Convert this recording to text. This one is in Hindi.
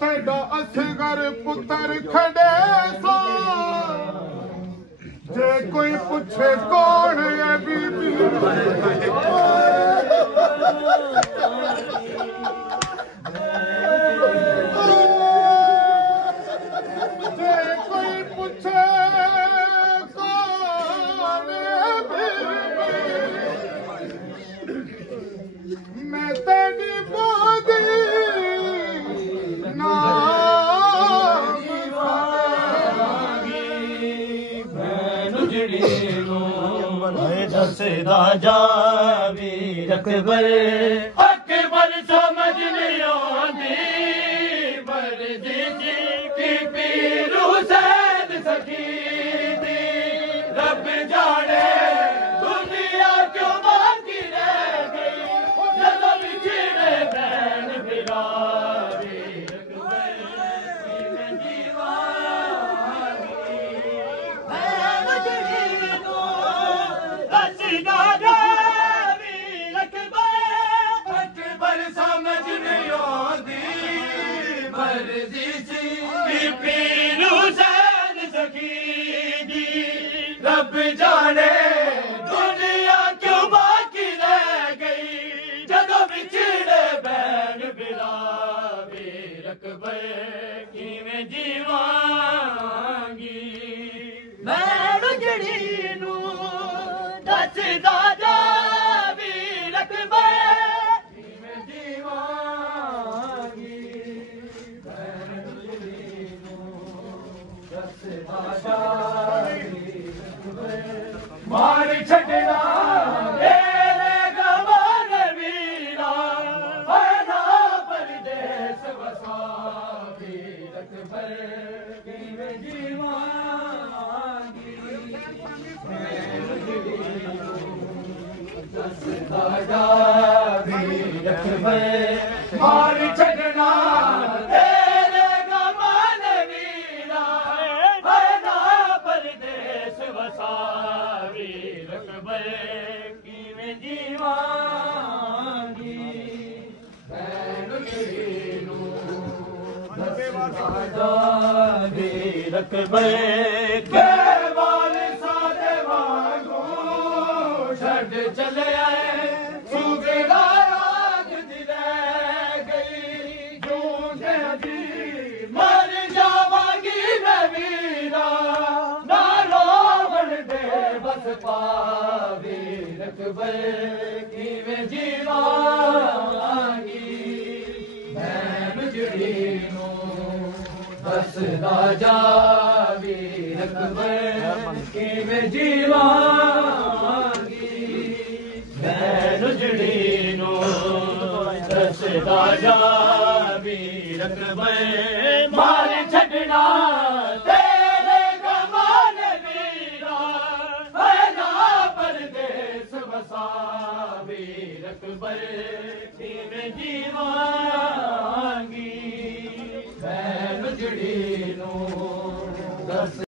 तेरा असगर पुत्र खड़े सो जे कोई पूछे कौन है बीबी जे कोई पूछे कौन है बीबी मैं तेरी बोदी दसदा जावी अकबर अकबर समझ नहीं आती मर्जी की पीरू सैद सकी दी रब जाने दुनिया क्यों बाकी रह गई ਜਦੋਂ ਵਿਛੜੇ बैन बिरारी अकबर में दीवानी मैं उजड़ी नो दसदा जावी अकबर समझ नहीं आती मर्जी की पीरू सैद सकी दी रब जाने दुनिया क्यों बाकी रह गई ਜਦੋਂ ਵਿਛੜੇ बैन बिरारी अकबर किवें जीवांगी मैं उजड़ी नू दसदा जावी अकबर किवें जीवांगी मैं उजड़ी नू दसदा जावी अकबर मार छड़ना तेरे गवार वीरा है ना परदेस वसा वीर अकबर किवें जीवांगी दसदा जावी अकबर मार छड़ना तेरे गवार वीरा है ना परदेस वसा वीर अकबर किवें जीवांगी मैं उजड़ी नू दसदा जावी अकबर के वारिसा दे वांगू छड़ चले आए सुगड़ा याद दी रह गई जूझे दी मर जावांगी मैं वीरा ना रोवण दे बस पावी अकबर किवें जीवांगी मैं उजड़ी नू दसदा जावी अकबर किवें जीवांगी मैं उजड़ी नू दसदा जावी अकबर मार छड़ना तेरे गवार वीरा है ना परदेस वसा वीर अकबर किवें जीवांगी मैं उजड़ी नू दस